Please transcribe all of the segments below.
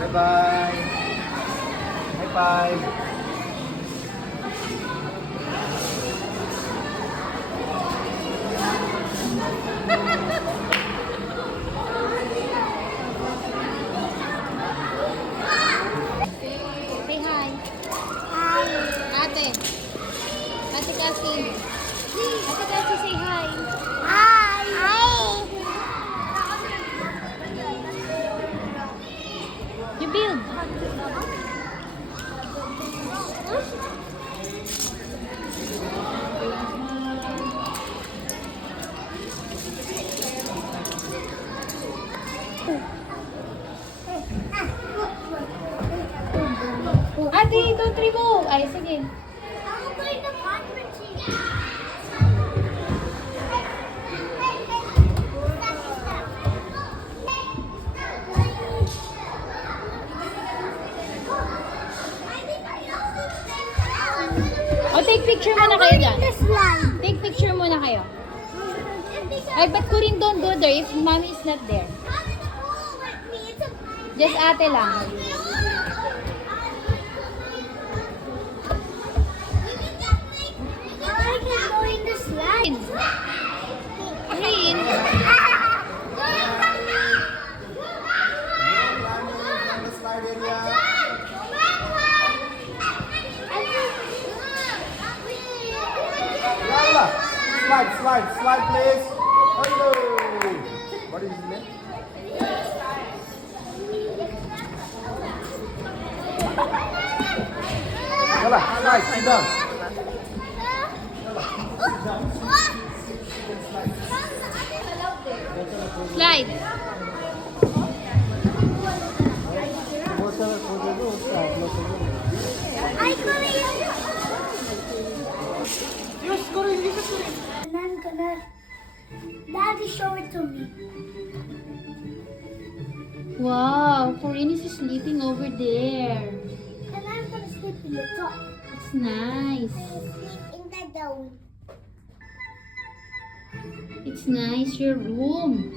Bye-bye. Bye-bye. Say hi. Hi. Ate. Ate Cassie. Ate Cassie, say hi. Hi. Hi. You build. Ate, don't remove. Ay, sige. Ako po yung apartment siya. O, take picture muna kayo dyan. This line. Take picture muna kayo. Ay, ba't ko rin don't go there if mommy is not there? Just ate lang. I can go in the slide. Green. Slide area. Lala. Slide, please. Hello. What is his name? Lala, slide, sit down. Slide. I And I'm gonna. Daddy, show it to me. Wow, Corinne is sleeping over there. And I'm gonna sleep in the top. It's nice. Sleep in the dome. It's nice, your room.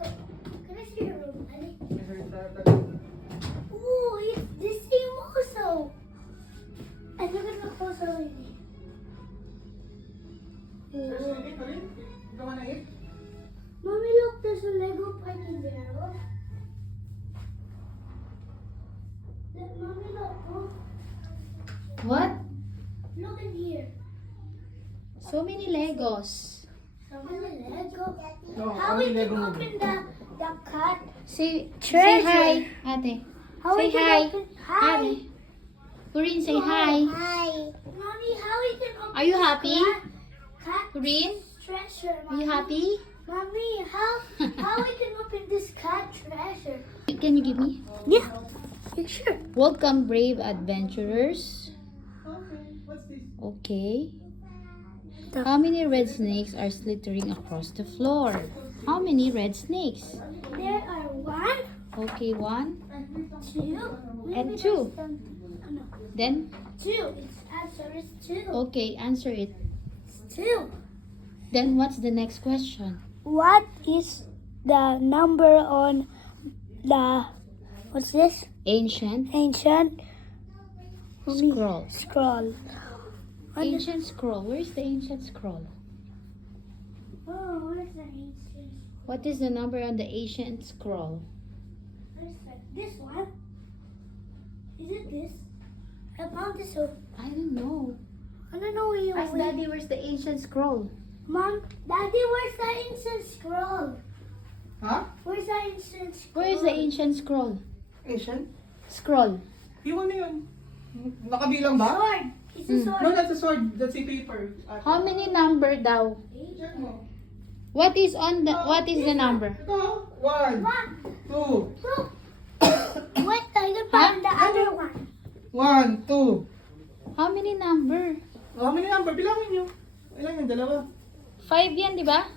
Can I see your room, Daddy? Ooh, it's this same also. And look at the clothes already. Mommy, look, there's a Lego park in there. Look. Mommy, look. What? Look in here. So many Legos. So many Lego. No, How we can open the cut? Say Treasure. hi, ate. How Say we can hi. open? Hi. Ate. Corinne, say hi. Hi. Mommy, how we can open? Are you happy? Cat Corinne, treasure. are you happy? Mommy, how we can open this cat treasure? Can you give me? Yeah. Sure. Welcome, brave adventurers. Okay. How many red snakes are slithering across the floor? How many red snakes? There are one, Okay, one two, and two. No, Then, two. Its answer is two. okay, answer it. It's two. Then, what's the next question? What is the number on the what's this? Ancient Ancient scroll. scroll. On the- Ancient scroll. Where's the ancient scroll? Oh, where's the ancient? What is the number on the ancient scroll? Where's this one? Is it this? I found this one. I don't know. I don't know where you Ask went. Daddy, where's the ancient scroll? Mom, Daddy, where's the ancient scroll? Huh? Where's the ancient scroll? Where's the ancient scroll? Asian? Scroll. Yung ano yun? Nakabilang ba? Sword. It's a Mm. sword. No, that's a sword. That's a paper. How many number daw? Check mo. What is on the what is the number? Ito. 1, One, 2. two. Wait, I can find the other one. 1, 2. How many number? How many number? Bilangin nyo. Ilan yung dalawa? 5 yan, di ba?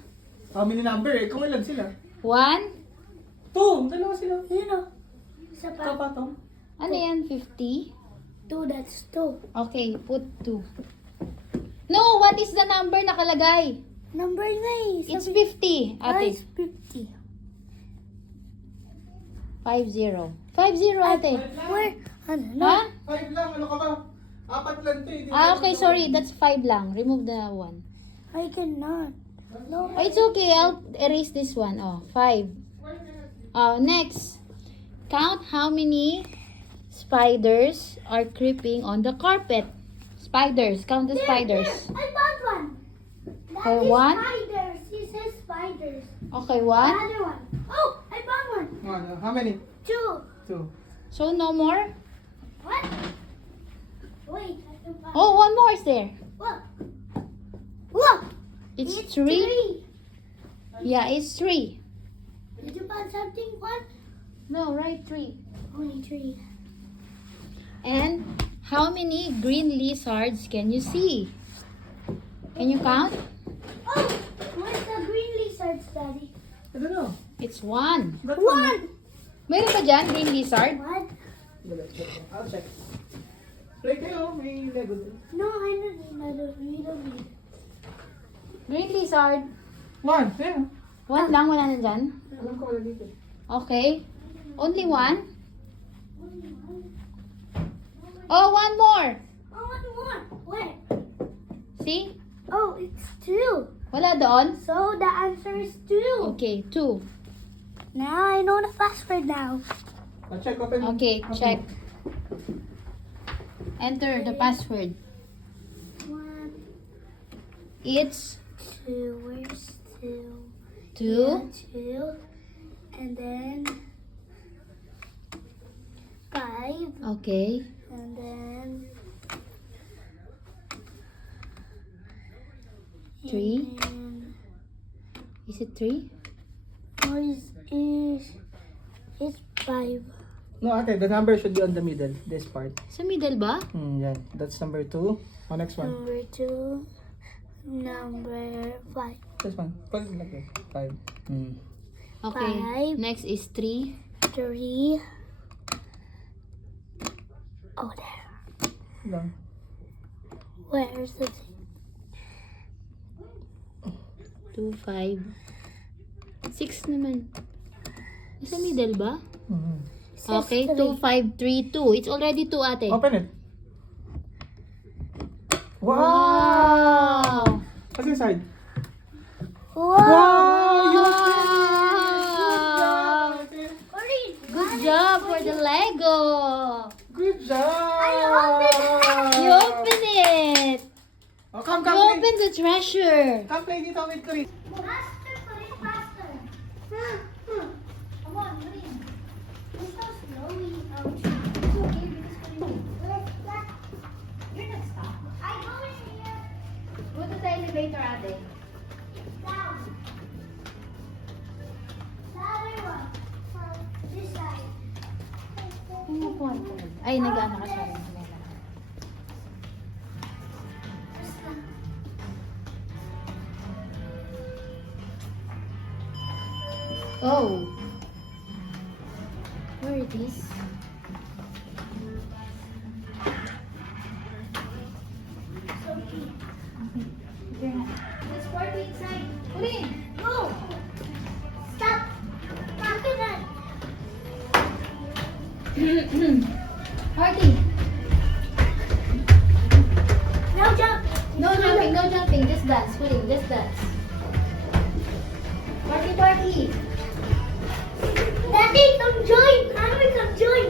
How many number? Eh, kung ilan sila? 1? 2. Dalawa sila. You know, isa pa. Kapatong. Ano yan? 50? Two, that's two. Okay, put 2. No, what is the number nakalagay? Number 9. It's 50, ate. 50. 50. 50, ate. Where? Ano? No. Ha? 5 lang, ano ka ba? 4 lang to eh. Ah, okay, sorry. That's 5 lang. Remove the 1. I cannot. No. Oh, it's okay. I'll erase this one. Oh, 5. Next. Count how many spiders are creeping on the carpet. Spiders. Count the spiders. I found one. That Okay, is one. spiders. He says spiders. Okay, 1. Another one. Oh, I found one. How many? 2. 2. So, no more? What? Wait. I can find. Oh, one more is there. Look. Look. It's It's 3. Yeah, it's 3. Did you find something? One? No, right, 3. Only 3. And how many green lizards can you see? Can you count? Oh, where's the green lizards, Daddy? I don't know. It's 1. That One. Meron ba dyan, green lizard? What? I'll check. Play kayo, may Lego din. No, I don't need. I don't need. I don't need. Green lizard. 1, yeah. 1 lang, wala na dyan. Alam ko wala dito. Okay. Only 1? Oh, 1 more. Oh, one more. Where? See? Oh, it's 2. Wala doon? So the answer is 2. Okay, 2. Now I know the password now. I'll check, open. Okay, Open. check. Enter the password. 1, It's 2. Where's 2? 2. 2. And then 5. Okay. And then 3. And then, Is it 3? or is 5. No, ate, the number should be on the middle, this part. Sa middle ba? Yan. That's number 2. Next one. Number 2. Number 5. This one. Pag lagay. 5. Okay. 5. Next is 3. 3. Oh, there. Lang. Where's the thing? 2, 5. 6 naman. Sa middle ba? It says Okay, 3. 2, 5, 3, 2. It's already 2, ate. Open it. Wow! Wow! What's inside? Wow! Wow! Corinne, Good job for the Lego! Good job! I opened it! You open it! Oh, come, You come, play. open the treasure! Come play dito with Corinne. Faster, Corinne, faster. Come on, Corinne. You're so slowy. It's okay because Corinne. You're not stuck. I go in here. Go to the elevator, ate. Down. The other one. This side. Ay, nag-ano ka siya. Oh. Where it is? Let's party inside. Urin! Go. Stop. Stop it. Party! No jump. No jumping, no jumping. Just dance. Urin, just dance. Party, party! Daddy, come join. Mommy, come join.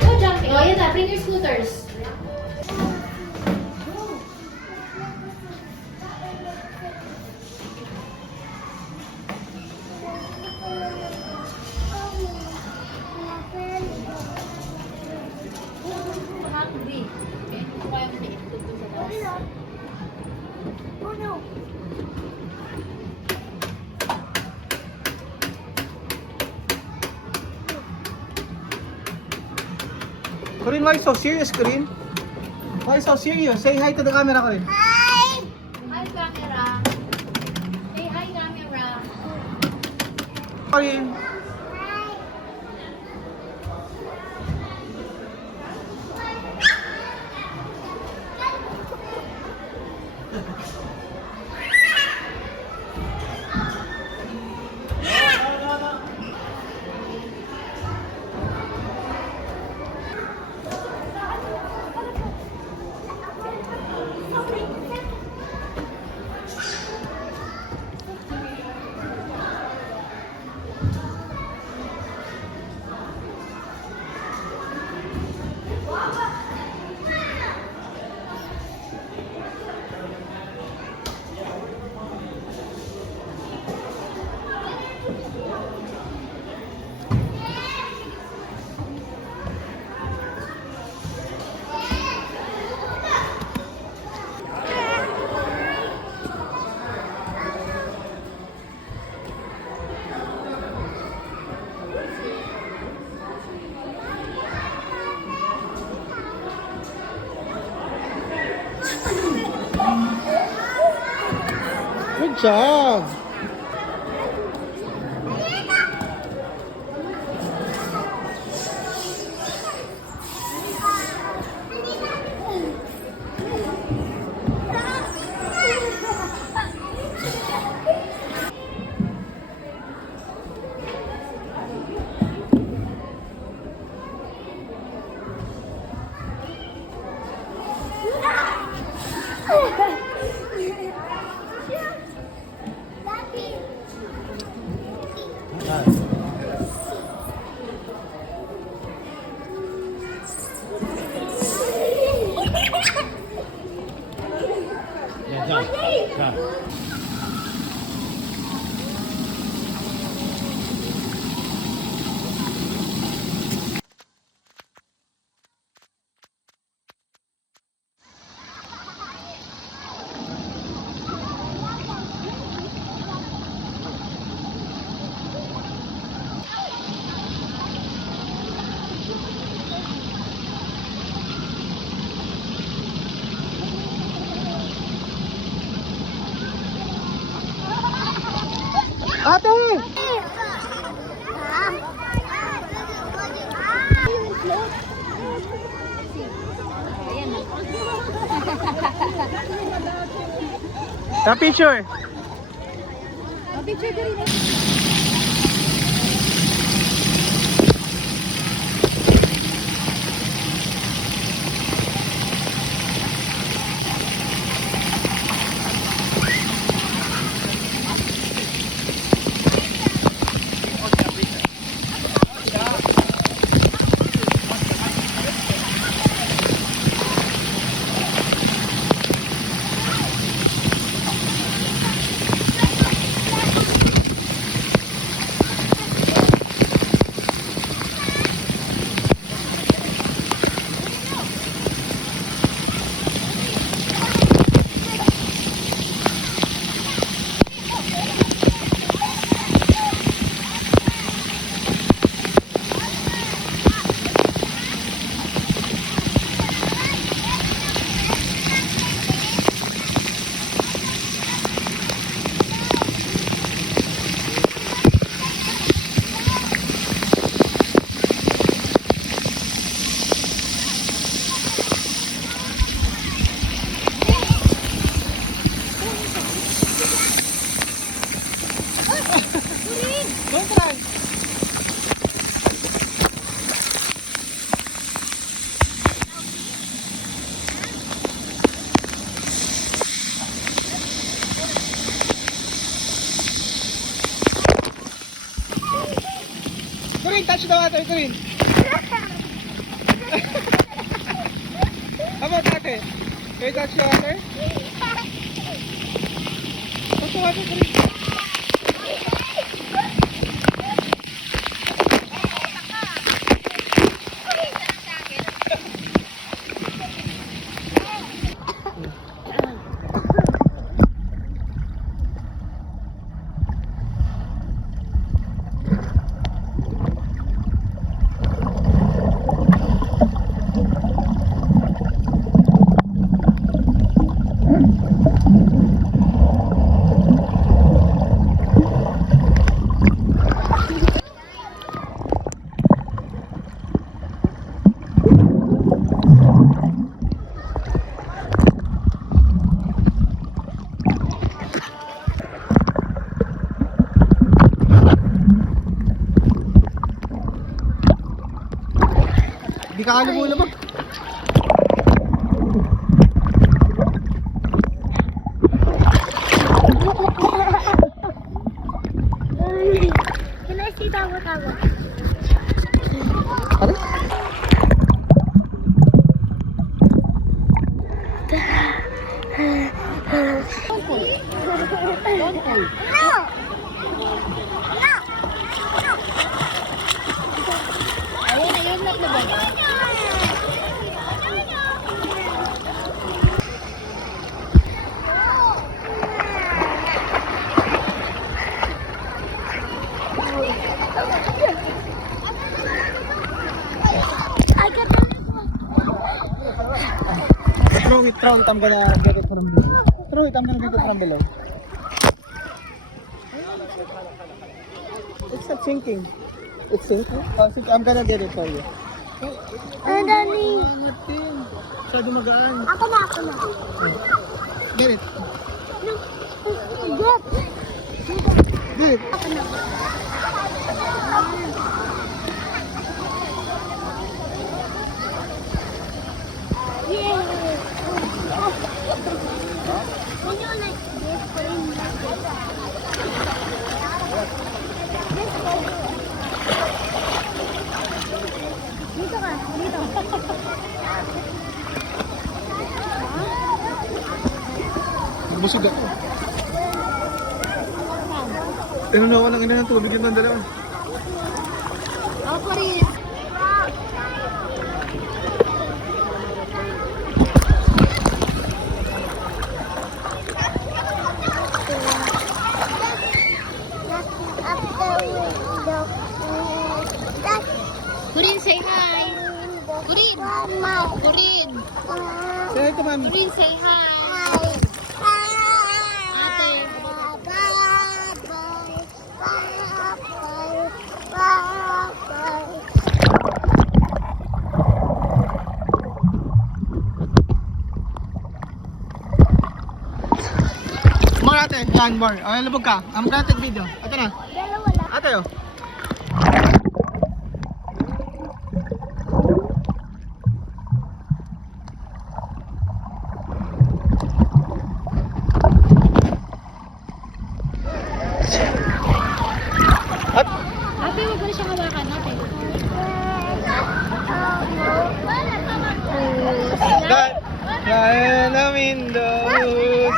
No jumping. Oh, yun na. Bring your scooters. Oh no. Corinne, why so serious, Corinne? Why so serious? Say hi to the camera, Corinne. Hi. Hi, camera. Say hi, camera. Corinne. job! Ate! Sa picture! Picture ka rin. Don't try! Corinne, touch the water, Corinne! How about ate? Can you touch the water? Touch the water, Corinne! Hindi ka alam mo naman. Can I see tawa? Ano? No! Ayun, ayun lang na ba? I got the... Throw it, I'm gonna get it from below. Throw it, I'm gonna get it from below. It's not sinking. It's sinking? Oh, sige, I'm gonna get it for you. Ang dali. Angat din. Masyado magaan. Ako na. Get it. Get. Get it. Ako na. Yay! When you like this, put in like this. Dito ka, dito. Busog ako. Tinunawan ng ina ng tubig yun ng dalawa. Ako rin. Kurin, say hi. Kurin. Kurin. Say hi to mami. Kurin, say hi. Ate. More ate. Yan, more. Ay, labog ka. I'm gonna take video. Ate na. Ate oh. At Ate, huwag mo na siyang hawakan. Ate. that kaya namin dos.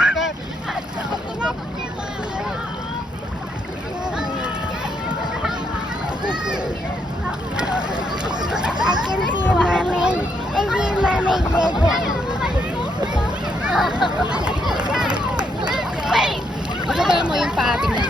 I can see a mermaid. I see a mermaid Wait! Ibaba mo yung paating na.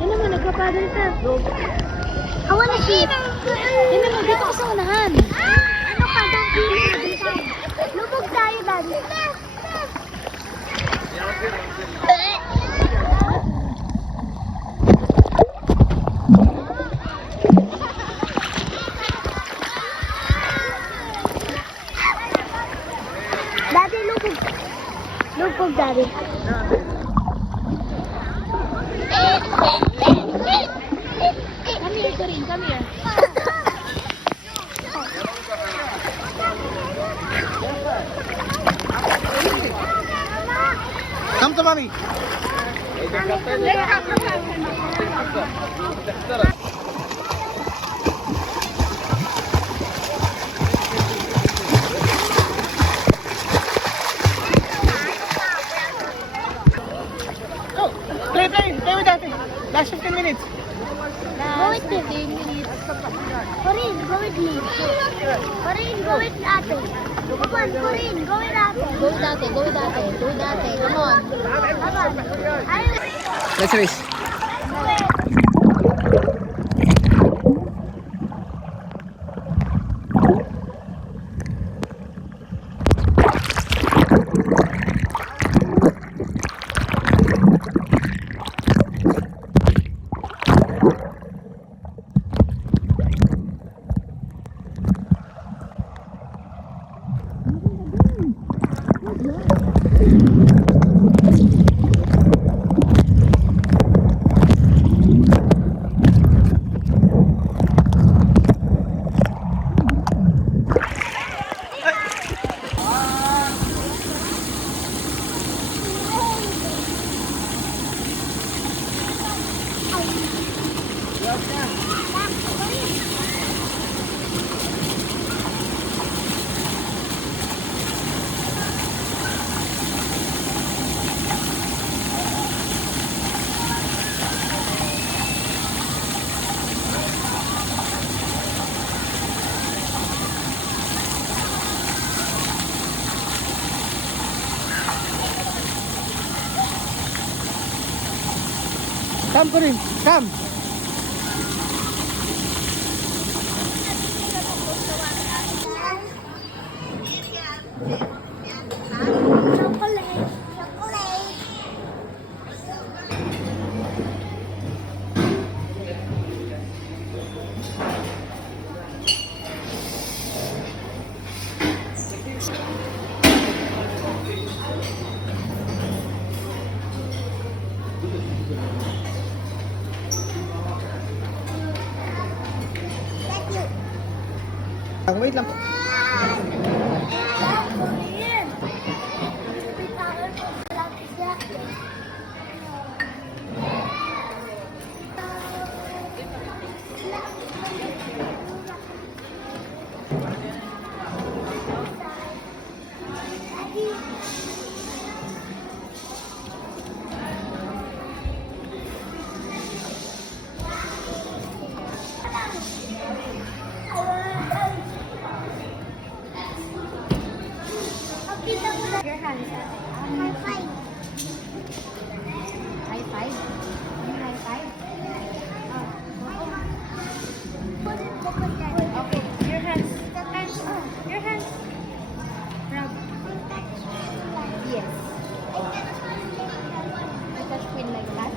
Tignan mo, nagpapadal ka. I wanna see. Tignan mo, dito ka sa unahan. Ano ka, Daddy? Lubog tayo, Daddy. Daddy, lubog. Lubog, Daddy. Come here, Corinne, come here. Come to mommy. Go. Play with that. Last 15 minutes. Go with me. 15 minutes. Corinne, go with me. Corinne, go with Ate. Come on, Corinne, go with Ate. Go with ate, go with ate, go with ate. Come on. Come on. Let's race. Come, Corinne. Come. Chocolate. Chocolate. Wait lang. Your hands. High five. High five. High five. Okay, your hands. Your hands. Rub. Yes. I touch Queen like that.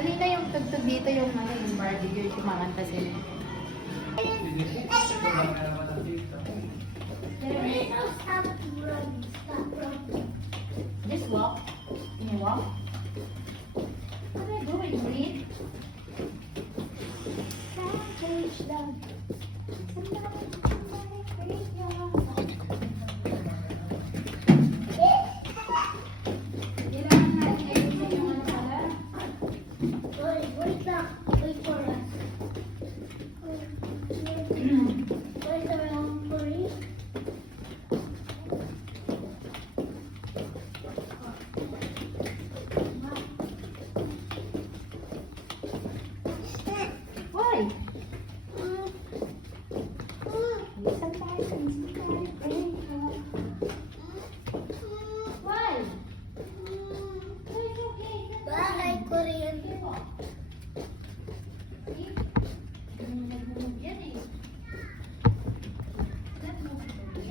Kanina yung tugtog dito yung ano yung Barbie girl kumakanta sila. Just walk. Can you walk? What are you doing, Reed? Kailangan natin ayusin yung ano pala. Wait lang. Wait for us. Wait around for it. Why? Listen tayo. Why? Bakit Korean?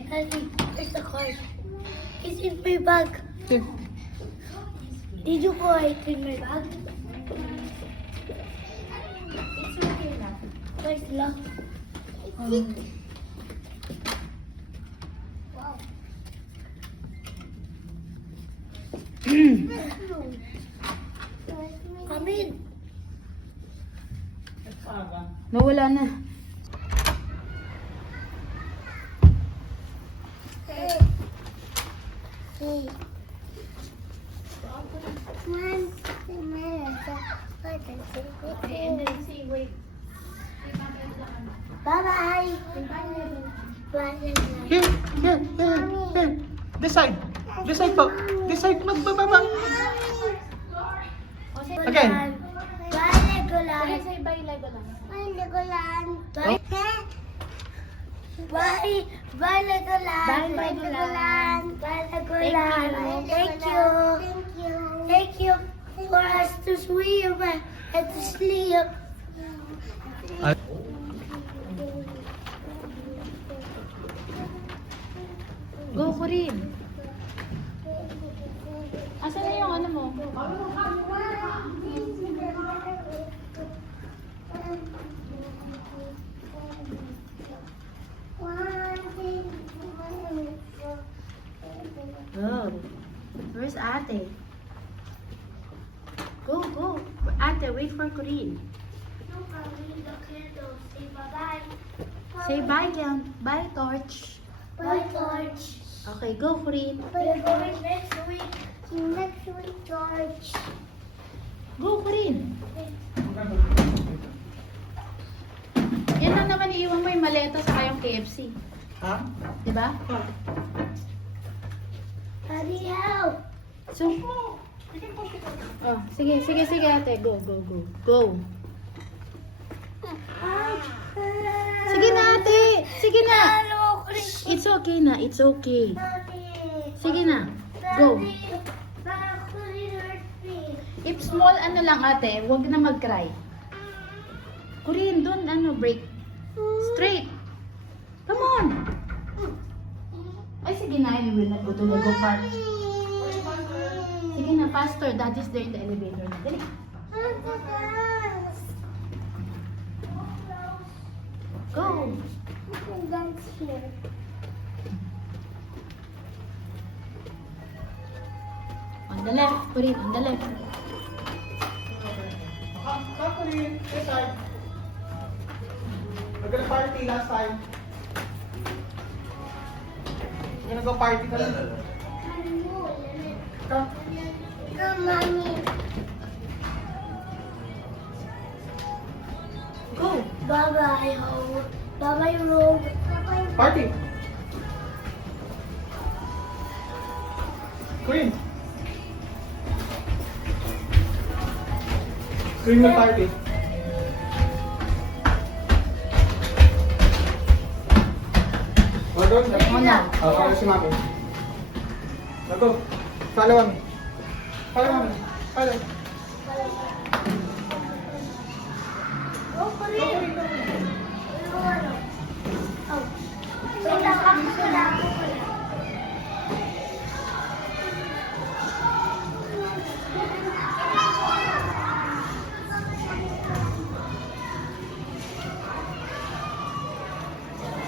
Daddy, where's the card? It's in my bag. Okay. Did you put it in my bag? It's okay lang. Where's the lock? Wow. Come in. Nawala na. Hey. Okay, and then say wait. Bye-bye. Bye. Here, here, here, here. This side. This side po. This side. Magbababa. Again. Bye, Legoland. Say bye, Legoland. Bye, Legoland. Bye. Bye. Bye, Legoland. Bye, Legoland. Bye, Legoland. Thank you. Thank you. Thank you for us to swim and to sleep. Go, Corinne. Asan na yung ano mo? Go. Where's Ate? Go, go. Ate, wait for Corinne. Say bye, Leon. Bye, Torch. Bye, George. Okay, go, Corinne. We're going next week. Next week, George. Go, Corinne. Yan lang naman, iiwan mo yung yung maleta sa yung KFC. Ha? Diba? Daddy, help! So, oh, sige, sige, sige ate. Go, go, go. Go. Sige na ate. sige na. It's okay na, it's okay. Sige na, go. If small ano lang ate, huwag na mag-cry. Kurin, doon ano, break. Straight. Come on. Ay, sige na, we will not go to Lego Park. Sige na, faster. Daddy's there in the elevator na. Dali. Go. That's here. On the left, Kurin, on the left. Corinne, this side. We're gonna party last time. We're gonna go party ka lang. Come. Come, mommy. Go. Bye-bye, home. Bye-bye, road. Bye-bye. Party. Queen. Queen will party. Go, Muna. follow si Mami. Go. Follow Mami. Follow Mami. Follow. Go, Corinne. Oh. Wait lang, ako pala.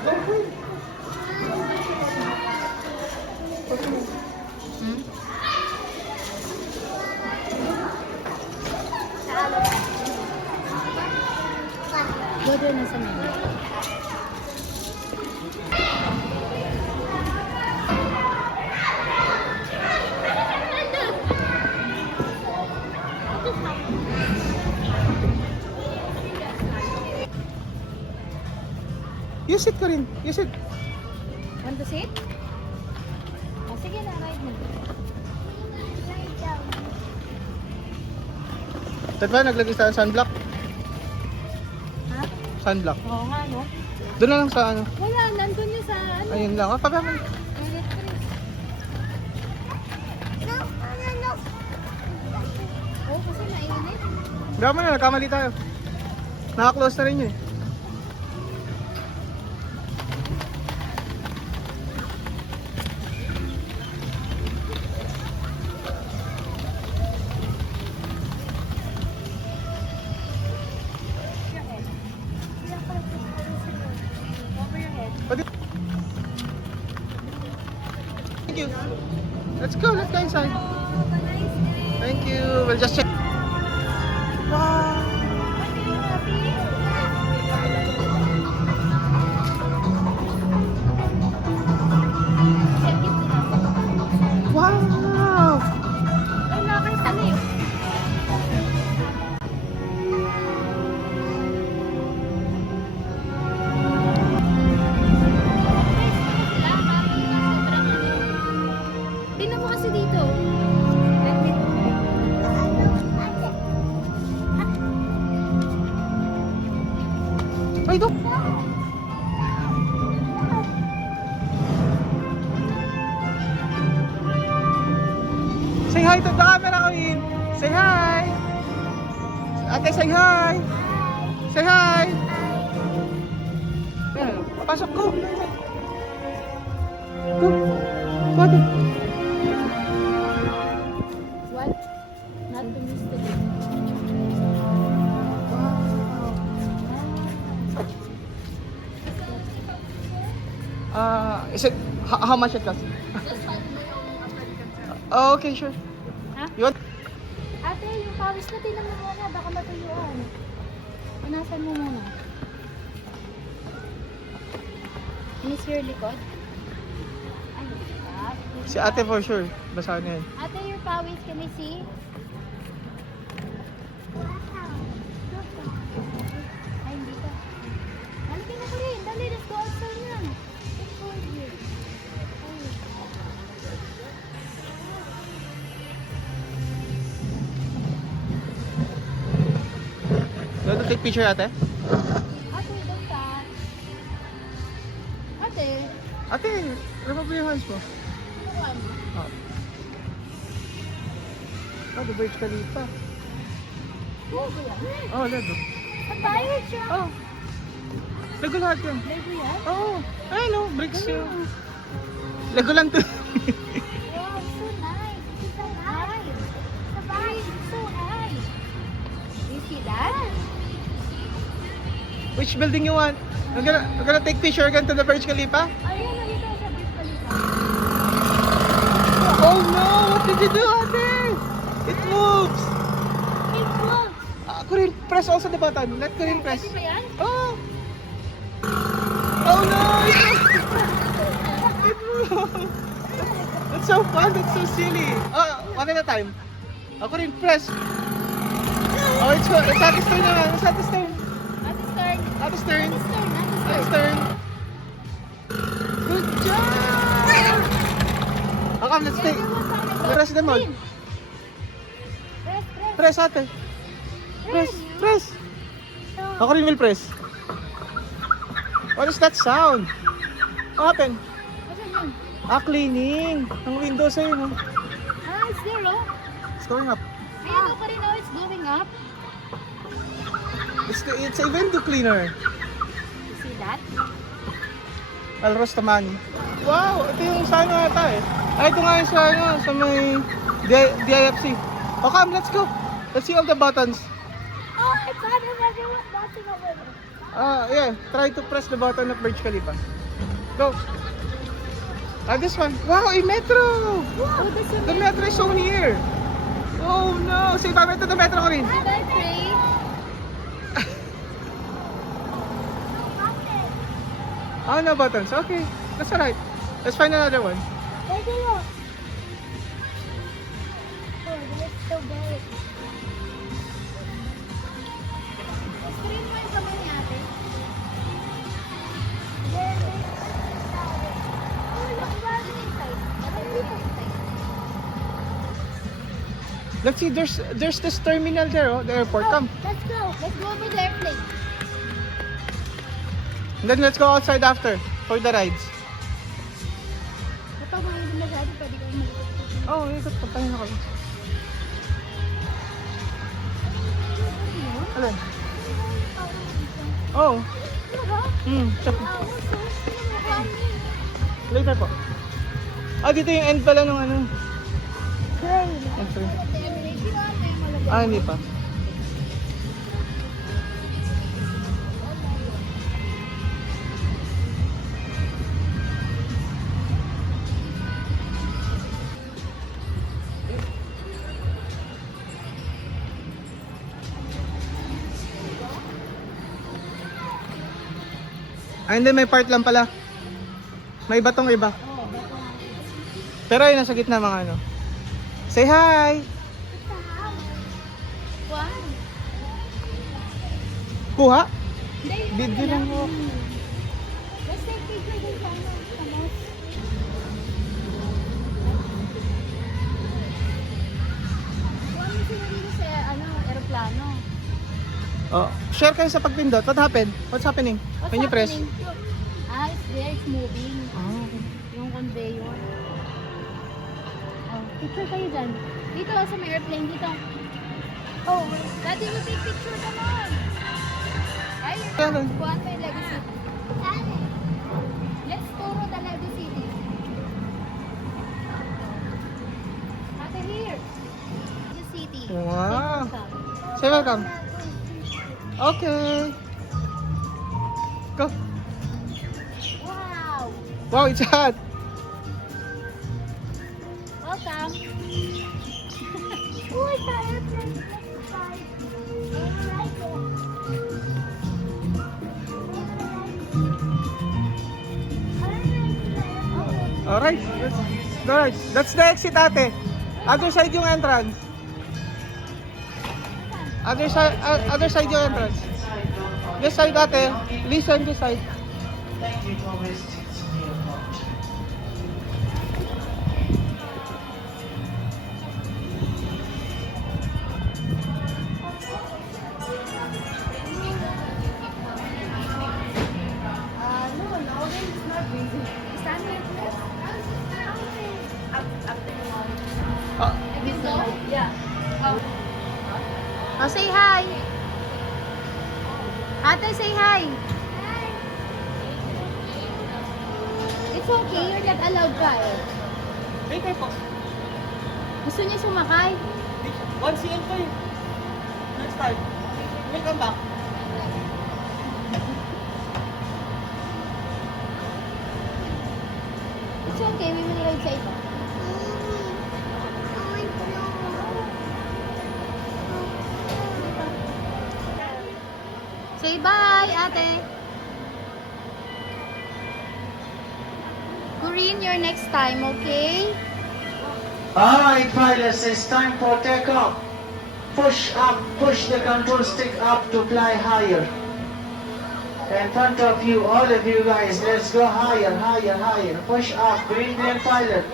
Go, Queen. Hmm? Go doon na sa mama. Use it, Corinne. Use it. Want to sit? Oh, sige na, ride mo. Tat ba, naglagay sa sunblock? Ha? Sunblock. Oo nga, no? Doon na lang sa ano. Wala, nandun yung sa ano. Ayun lang. Papi. Toilet freeze. No, no, no. Oo, kasi mainit. Diba mo na, nagkamali tayo. Naka-close na rin yun eh. Over your head. Thank you. Let's go inside. Thank you. We'll just check. Wow. Wow. Ay, nakay sana yun. Tingnan mo kasi dito. Ay, ito. Say hi to the camera, Queen. Say hi. Ate, say hi. Say hi. Ayan, papasok ko. Go. Go, ate. What? Not to miss the day. Is it, how much it cost? Oh, okay, sure. Ha? You want? Ate, yung pawis na tinan mo muna. Baka matuyuan. Punasan mo muna. Miss your likod? Ay, stop. Si ate for sure. Basahin niya yan. Ate, your pawis, can I see? Ay, hindi ka. Halika na ko rin. Dali, to take picture, ate? Ate, don't touch. Ate, Ate, remove mo yung hands mo. ano mo? Oh. Oh, the Burj Khalifa. Lego yan. Oh, Lego. Sa tayo siya. Oh. Lego lahat yan. Lego yan? Oh, ayun oh, bricks yun. Lego lang to. Wow, so nice. It's so nice. Sa bahay, it's so nice. You see that? Which building you want? We're gonna take picture again to the Burj Khalifa? Ayun, nandito sa Burj Khalifa. Oh no! What did you do, ate? It moves! Hey, look. Corinne, press also the button. Let Corinne press. Pwede ba yan? Oh! Oh no! It moved! That's so fun. That's so silly. Oh, one at a time. Corinne, press. Oh, it's Ate's turn naman. It's Ate's turn. Ate turn. Ate's turn. Ate turn. Ate's turn. Good job! Okay, let's take. Press them all. Press, press. Press, ate. Press, press. No. Ako rin will press. What is that sound? What happened? Asan yun? Cleaning. Ang windows ayun. Oh. Ah, it's there, oh. It's going up. Ayan, oh, pa rin, oh. It's going up. It's a window cleaner. You see that? Al Rostamani. Wow, ito yung sa ano ata eh. Ay, ito nga yung sa ano, sa may DIFC. Oh, come, let's go. Let's see all the buttons. Oh, I found another one. Nothing over there. Yeah, try to press the button of Burj Khalifa. Go. This one. Wow, a metro! Oh, there's a The metro is so near. Oh no! Say bye to the metro ko rin. Did I pray? Oh, no buttons. Okay, that's alright. Let's find another one. There you go. Oh, this is so big. Screen mo yung kamay ni ate. There, there. Oh, look, what's inside? Let's see, there's this terminal there, oh, the airport. Come. Let's go. Let's go over the airplane. And then let's go outside after for the rides. Kapag mga hindi masyado, pwede kayong malikot. Oh, ikot pa tayo na kami. Alin? Oh. Check. Later po. Dito yung end pala nung ano. Entry. Hindi pa. Hindi, may part lang pala. May iba tong iba. Pero ayun, nasa gitna mga ano. Say hi! One. Kuha? Hindi, Video lang mo. let's take picture dun sa ano, sa mouse. Kuha mo sila dito sa ano, aeroplano. Oh, share kayo sa pagpindot. What happened? What's happening? What's When you press? happening? Ah, it's there, it's moving. Oh. Yung conveyor. Oh, picture kayo dyan. Dito sa may airplane, dito. Oh, dati mo take picture naman. Ay, Kailan? kuhaan mo yung Lego City. Let's turo the Lego City. Ate, here. Lego City. Wow. Say welcome. Okay. Go. Wow. Wow, it's hot. Welcome. Oh, it's an airplane. Let's fly. Alright, go. Alright. Alright. That's the exit, ate. Other side yung entrance. Other side yung entrance. This side, ate. Listen, this side. Hi! It's okay, you're not allowed pa eh. Wait, po. Gusto niya sumakay? 1 cm pa eh. Next time. Welcome back. It's okay, we will ride sa iba. Say bye, ate. Corinne, your next time, okay? Alright, pilots, it's time for takeoff. Push up, push the control stick up to fly higher. In front of you, all of you guys, let's go higher, higher, higher. Push up, green plane pilot.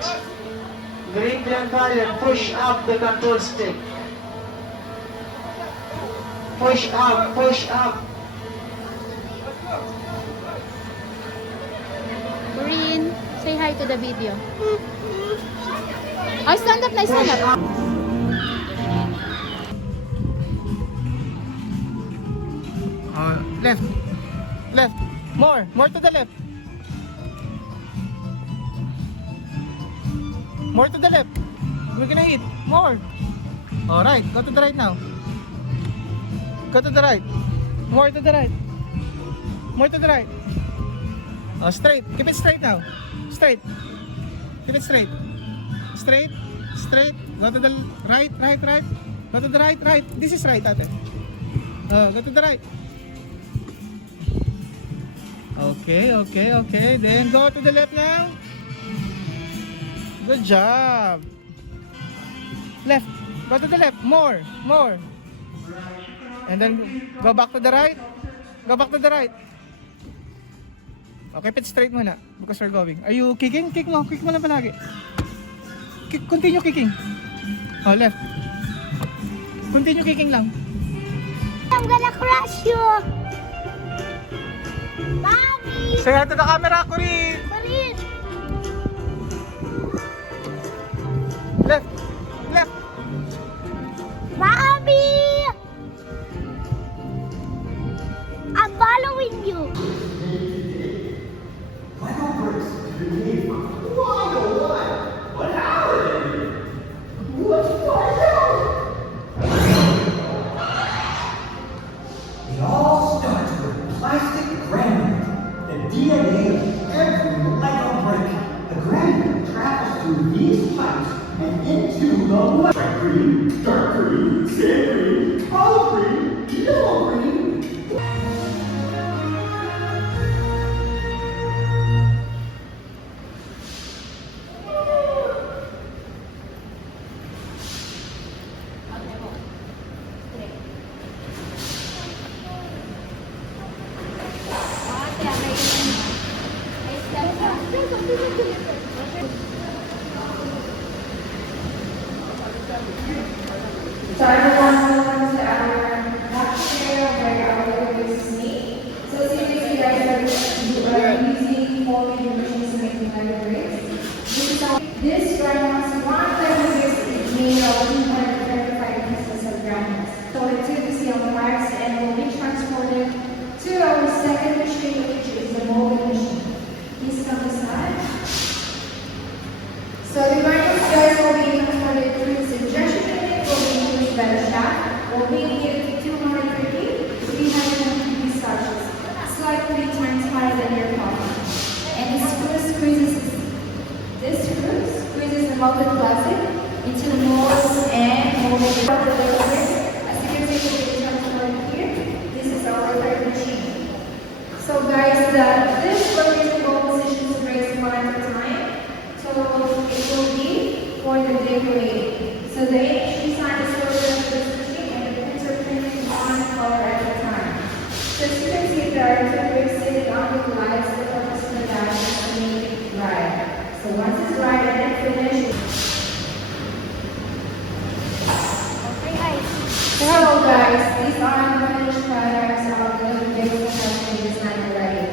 Green plane pilot, push up the control stick. Push up, push up. Corinne, say hi to the video. Oh, stand up na, stand Push up. up. Left. Left. More. More to the left. More to the left. We're gonna hit. More. Alright. Go to the right now. Go to the right. More to the right. More to the right. Oh, straight. Keep it straight now. Straight. Keep it straight. Straight. Straight. Go to the right. Right. Right. Go to the right. Right. This is right, ate. Go to the right. Okay, okay, okay. Then go to the left now. Good job. Left. Go to the left. More. More. And then go back to the right. Go back to the right. Okay, pit straight muna because we're going. Are you kicking? Kick mo. Kick mo lang palagi. Kick, continue kicking. Oh, left. Continue kicking lang. I'm gonna crush you. Mommy. Say hi to the camera, Corinne. Corinne. Left. Left. Mommy. I'm following you. It all starts with plastic granule, the DNA of every Lego brick. The granule travels through these pipes and into the dark green, sand green, olive green, yellow green. So everyone, welcome to our watch area where our videos meet. So seriously guys, we are using folding machines to make Lego bricks. This grandma's one Lego bricks is made of 235 pieces of granite. So the two you see on the marks and will be transported to our second machine, which is the molding machine. Please come aside. So the grandma's guys will be transported through this injection unit, will be used by the shaft, will be given 250, 350 starches, slightly times higher than your coffee. And this screw squeezes the melted plastic into the molds and molding the Lego bricks. As you can see, we'll be transported here. This is our third machine. So guys, this rotating position is raised one at a time. So it will be for the decorating. So the HG sign is for this machine and the printer printing one color at a time. So as you can see, there are two bricks sitting on the lights that focus on the dash to make it dry. So once it's dry and then finished. So guys, these are the finished products of the little bricks that have been designed already.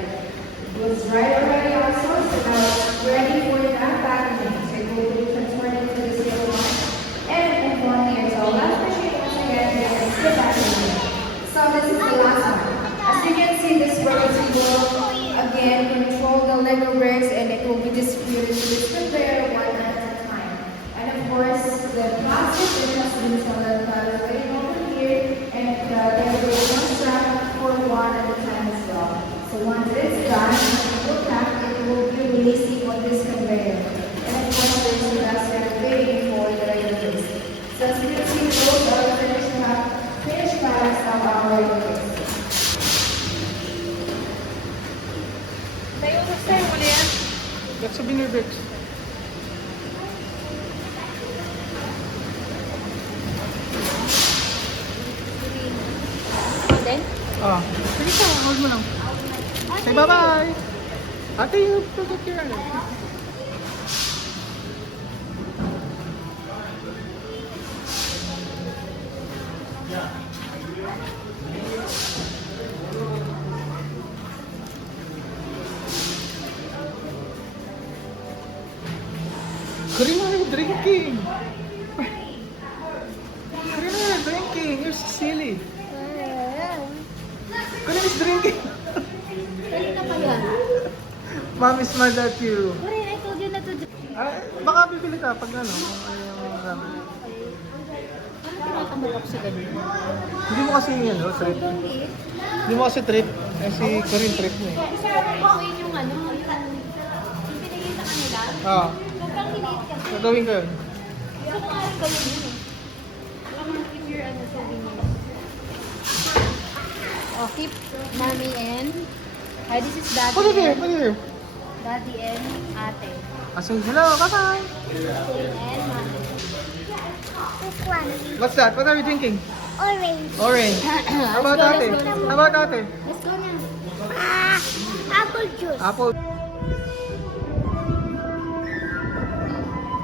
It was dried already also, so now it's ready for the packaging. So it will be transported to the sale line. And one thing is all Lego bricks, and it will be distributed to this conveyor one at a time. And of course, the plastic that has been solid waiting over here, and there will be one strap for one at a time as well. So once it's done, it will pack, it will be releasing on this conveyor. And of course, there's the basket waiting for the Lego bricks. So as you can see, those are the finished products of our Lego bricks. That's souvenir bricks. Then, Ah, sige pa, hold mo lang. Say bye-bye. Ate, you forgot your ano. Karina, you're drinking. Karina, you're drinking. You're so silly. Karina is drinking. kanina pa yan. Mom is mad at you. Corinne, I told you not to drink. Ah, baka bibili ka pag ano. Ano tinatamulok sa ganun? Hindi mo kasi ano, trip. Hindi mo kasi trip. Kasi Corinne trip mo eh. Kasi ko yun yung ano, yung pinigil sa kanila. Ah, Sobrang liliit kasi. gagawin ko yun. Gusto ko nga rin gawin yun eh. Alam mo, keep your ano, souvenir. Oh, keep mommy and... Hi, this is daddy. Put it here, and- put it here. Daddy and ate. Say hello, bye-bye. And mommy. This one. What's that? What are you drinking? Orange. Orange. How about ate? How about ate? Let's go na. Apple juice. Apple.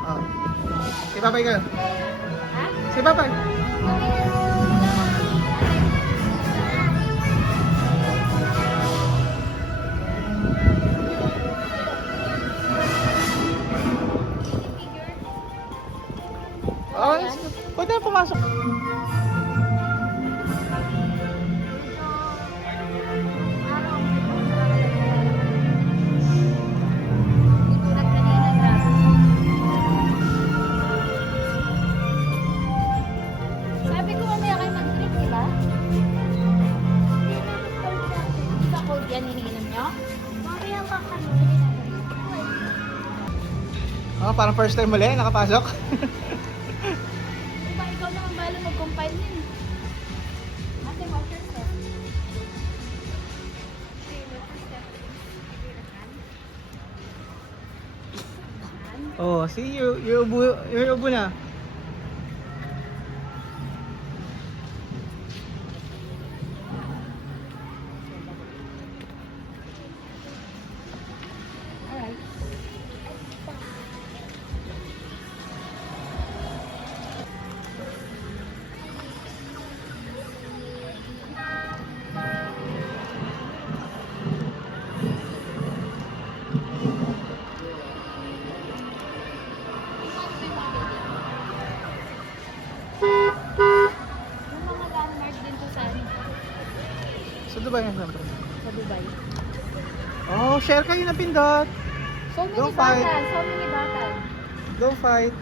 Ah. Say bye-bye ka. Ha? Say bye-bye. Oh, pwede na pumasok. Tulad kanina, grabe. Sabi ko mamaya kayo mag-drink, di ba? Di ba cold yan iniinom nyo? Mamaya pa kami. Oh, parang first time muli, nakapasok. Di ba ikaw naman bala mag-compile yun? Ate, watch yourself. Oh, see you, you're ubo na. Alright. Yung mga landmark din to sa Sa Dubai nga siyempre. sa Dubai. Oh, share kayo na pindot. So many Don't fight. batal, so many batal. Don't fight.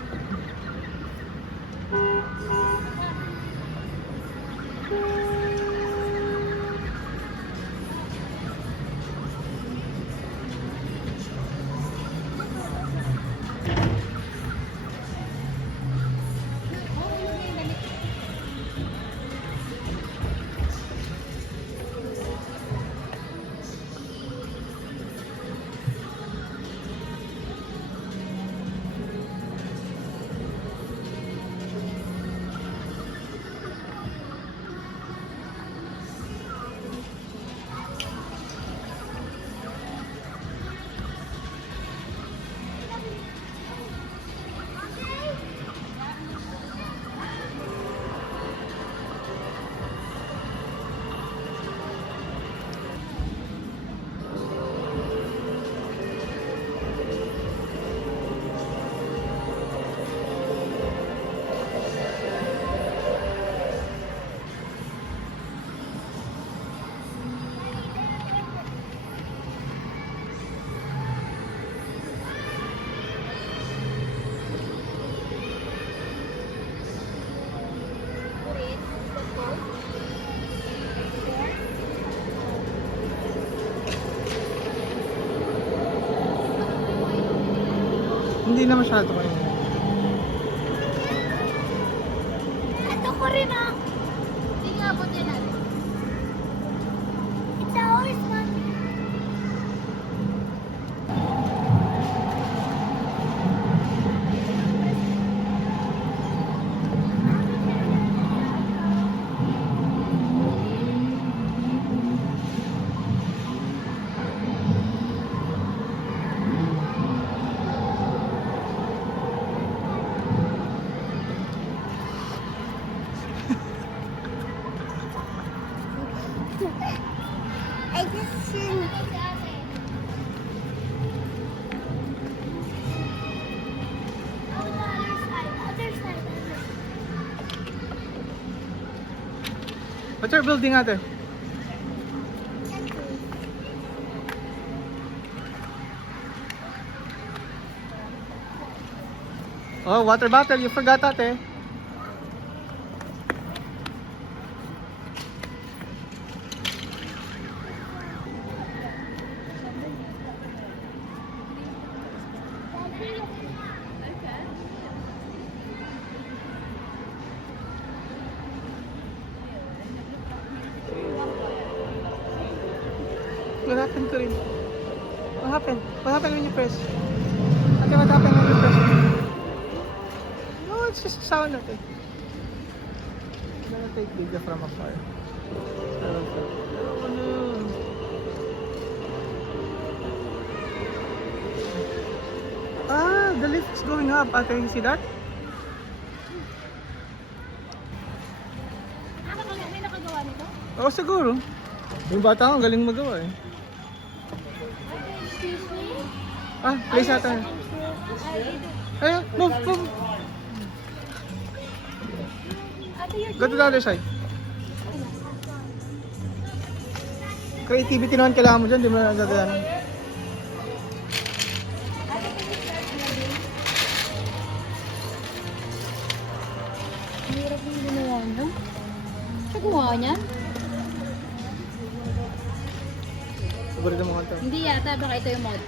hindi na masyado kayo. Ito ko rin ah. Sige nga, buti natin. It's a horse, mommy. I just seen. Other side. What's our building ate? Oh, water bottle. You forgot ate. What happened to it? What happened? What happened when you press? Okay, what happened when you press? No, it's just sound of it. I'm gonna take video from afar. Oh no. Ah, the lift is going up. Okay, you see that? May nakagawa nito? Oo, siguro. Yung bata ang galing magawa eh. Excuse me? Ah, place natin. Ayun, move, move. Ate, you're Go to the other side. Creativity naman kailangan mo dyan, di mo na dadaanan. Hirap yung ginawa niya. Siya gumawa niyan? Paborito mo kanta. Hindi yata, baka ito yung mod.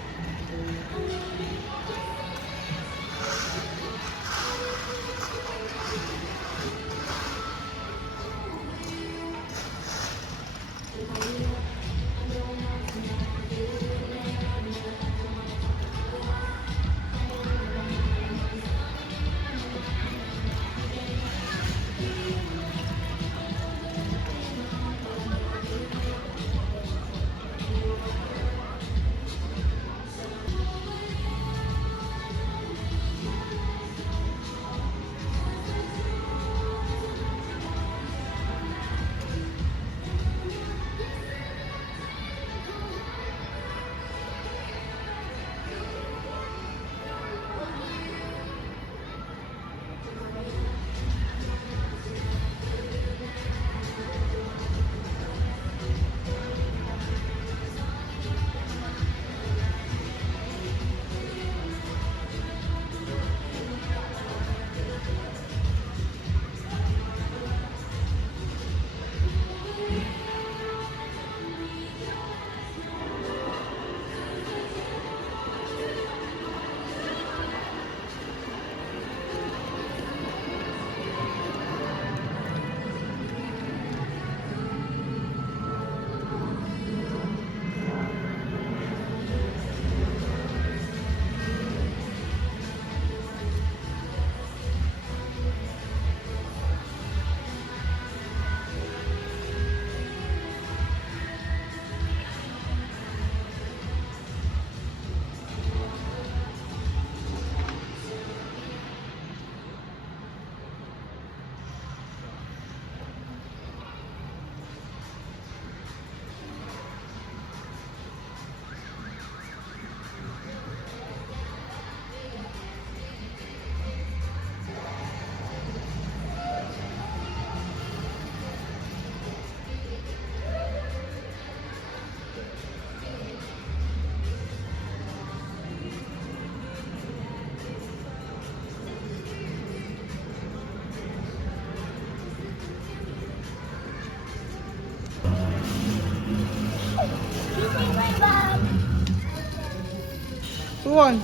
Who won?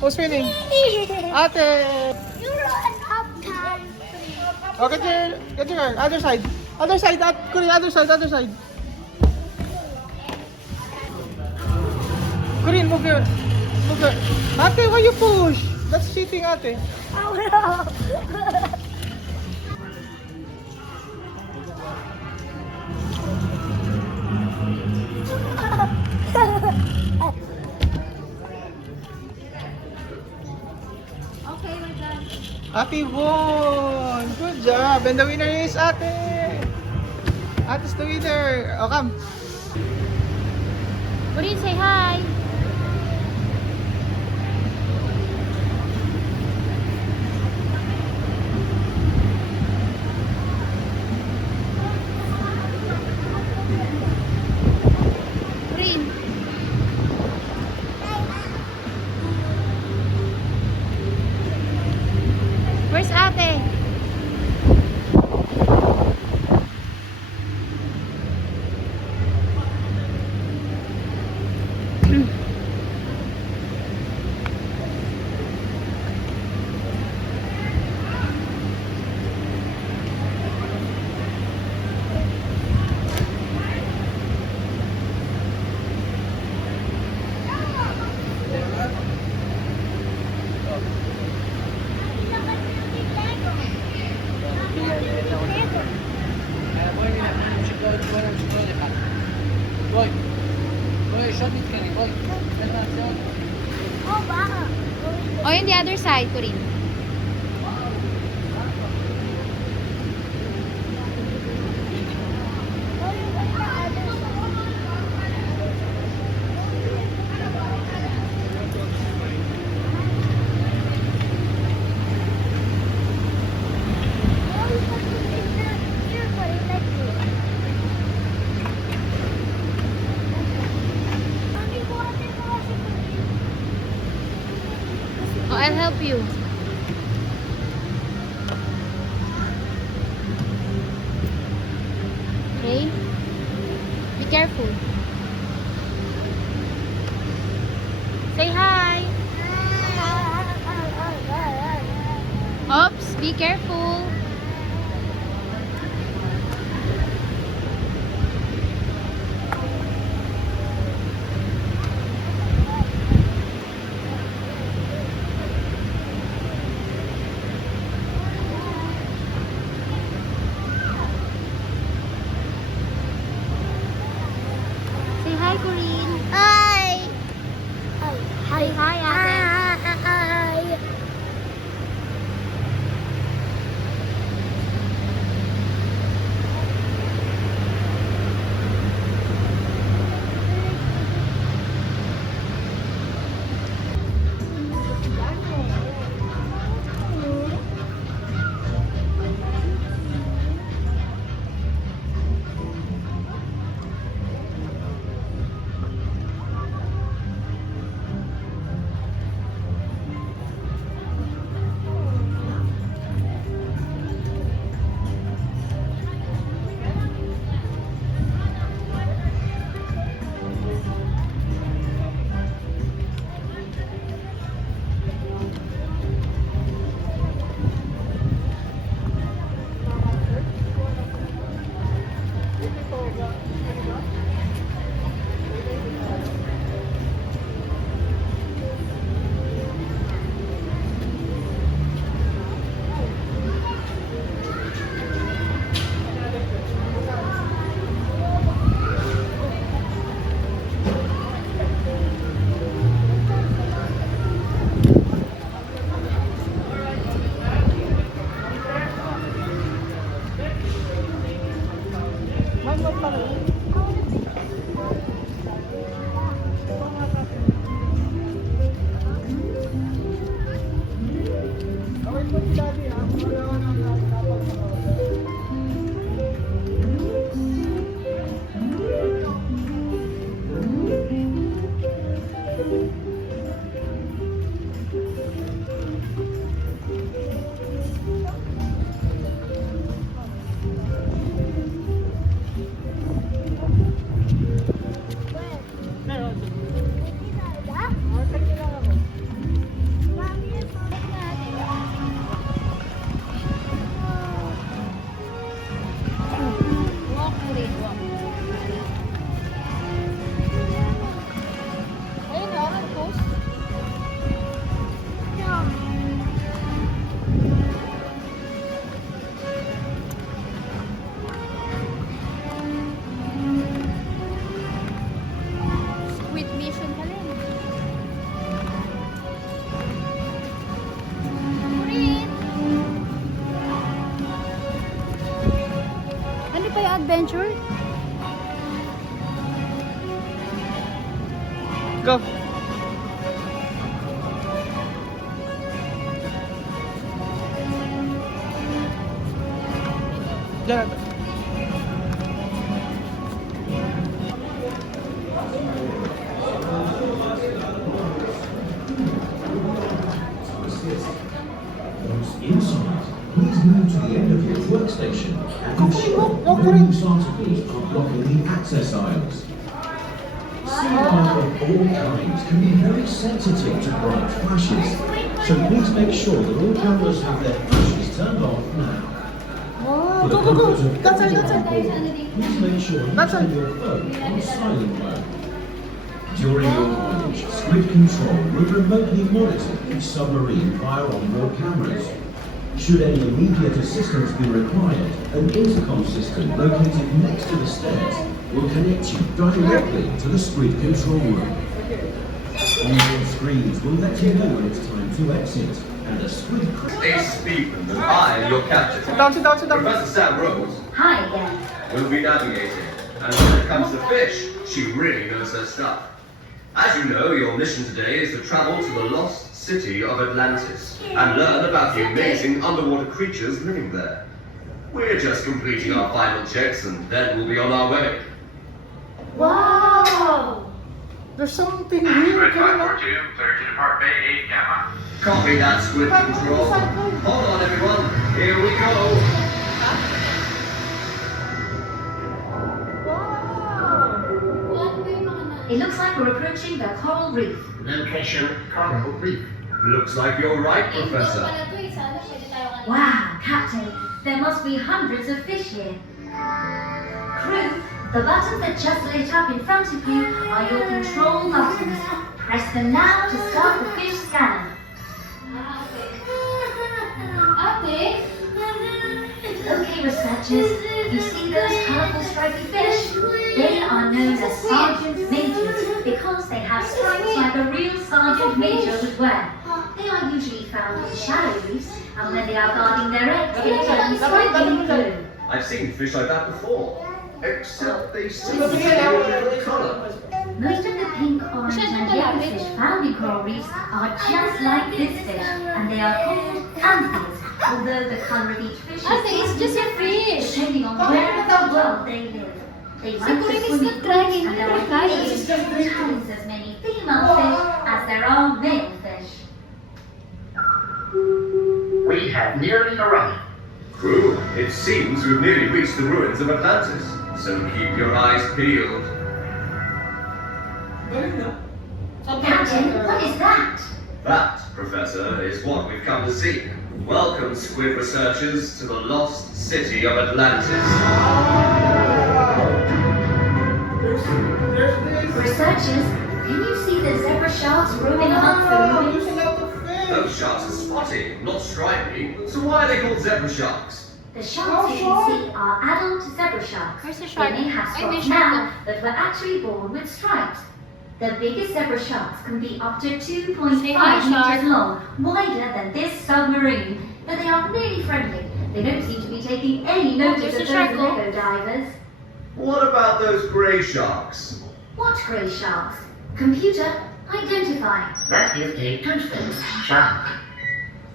Who's winning? Ate! You're an up time. Oh, get your other side. Other side, Corinne, other side. Corinne, move your. Ate, why you push? That's cheating, ate. Oh no. Okay, we're done. Ate won! Good job! And the winner is Ate! Ate's the winner! Oh, come! Corinne, say hi. Corinne. Where's Ate? Oh, baka. Oh, in the other side, Corinne. Oh, I'll help you. Okay? Be careful. Say hi. Oops, be careful. Say hi, Corinne. Hi. Say hi, Ate. Hi. adventure? Go. Diyan na. Inside, please move to the end of your workstation and ensure no loose articles are blocking the access aisles. Seagull of all kinds can be very sensitive to bright flashes, so please make sure that all cameras have their flashes turned off now. Oh, For go, the go, go. comfort of That's it, everyone that's it. on board, please make sure you That's turn it. your phone on silent mode. During your voyage, Squid Control will remotely monitor each submarine via onboard cameras. Should any immediate assistance be required, an intercom system located next to the stairs will connect you directly to the Squid Control Room. Onboard screens will let you know when it's time to exit, and the Squid crew... Ace Speedman, and I am your captain. Sit down, sit down, sit down. Professor Sam Rose Hi again. will be navigating, and when it comes to fish, she really knows her stuff. As you know, your mission today is to travel to the lost city of Atlantis and learn about the amazing underwater creatures living there. We're just completing our final checks and then we'll be on our way. Wow! There's something weird going on. 542, clear to depart Bay 8 Gamma. Copy that, Squid Control. Hold on, everyone. Here we go. It looks like we're approaching the coral reef. Location, Coral Reef. Looks like you're right, Professor. Wow, Captain, there must be hundreds of fish here. Crew, the buttons that just lit up in front of you are your control buttons. Press them now to start the fish scanner. Okay, researchers, you see those colourful stripy fish? They are known as sergeant majors because they have stripes like a real sergeant major would wear. They are usually found in shallow reefs, and when they are guarding their eggs, they turn stripy blue. I've seen fish like that before. Except they seem to be a different colour. Most of the pink, orange, and yellow fish found in coral reefs are just like this fish, and they are called anthias, although the colour of each fish is just a fish. depending on where in the world they live. They like to swim in pools, and there are usually 10 times as many female fish as there are male fish. We have nearly arrived. Crew, it seems we've nearly reached the ruins of Atlantis, so keep your eyes peeled. Captain, what is that? That, Professor, is what we've come to see. Welcome, Squid researchers, to the lost city of Atlantis. Researchers, can you see the zebra sharks roaming amongst the ruins? Those sharks are spotty, not stripy, so why are they called zebra sharks? The sharks you can see are adult zebra sharks. Where's the shark? They may have Ay, may spots shark now, but were actually born with stripes. The biggest zebra sharks can be up to 2.5 Say hi, shark. meters long, wider than this submarine. But they are really friendly. They don't seem to be taking any notice Where's of the those shark? Lego divers. What about those grey sharks? What grey sharks? Computer, identify. That is a toaster shark.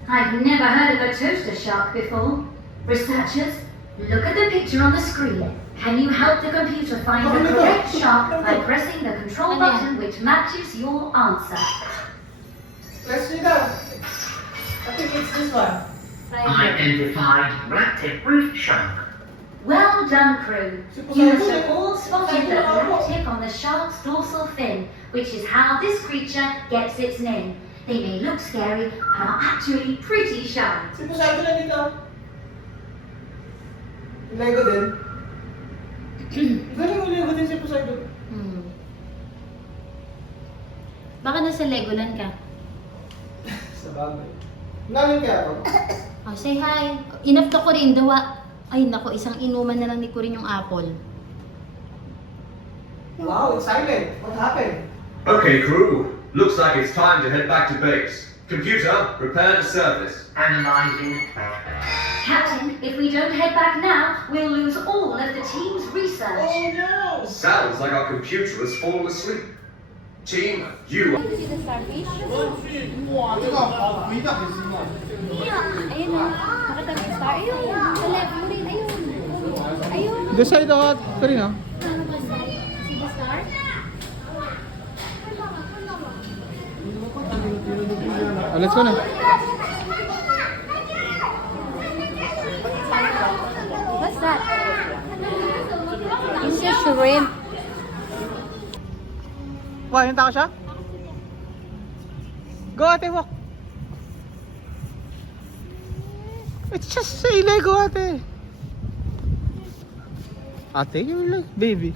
I've never heard of a toaster shark before. Researchers, look at the picture on the screen. Can you help the computer find the correct shark by pressing the control button which matches your answer? Let's see that. I think it's this one. Identified rat-tip reef shark. Well done, crew. You must have all spotted the red tip on the shark's dorsal fin, which is how this creature gets its name. They may look scary, but are actually pretty shy. Si Poseidon na dito. Lego din. Galing yung Lego din si Poseidon. Baka nasa Legoland ka. Sa bagay. Galing kaya ako. Oh, say hi. Inafta ko rin, dawa. Ay, nako, isang inuman na lang ni ko rin yung apple. Wow, it's silent. What happened? Okay, crew. Looks like it's time to head back to base. Computer, prepare to surface. Analyzing. Captain, if we don't head back now, we'll lose all of the team's research. Sounds like our computer has fallen asleep. Team, you are... See the starfish? Ayun o. Nakita mo yung star? Ayun. Sa left mo rin. Ayun. Ayun. This side oh. Sorry no. See the star? Let's go na. What's that? It's a shrimp. Wah, yung tao siya? Go ate, walk. It's just a Lego ate. Ate, you're like baby.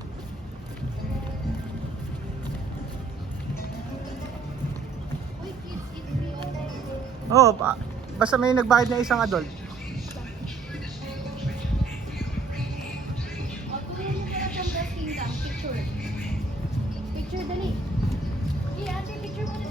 Oh, basta may nagbayad na isang adult. Picture, dali. Yeah, ate, picture mo na.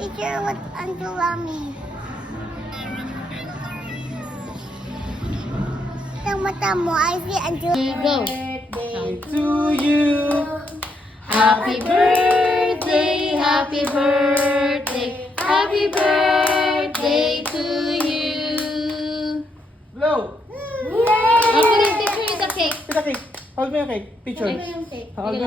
Picture with Uncle Rami. Yung mata mo, I see Uncle. Go. To you. Happy birthday, happy birthday, happy birthday to you. Blow. Ako rin picture is a cake. Kita cake. Hold mo yung cake. Picture. Ito yung cake. Hold mo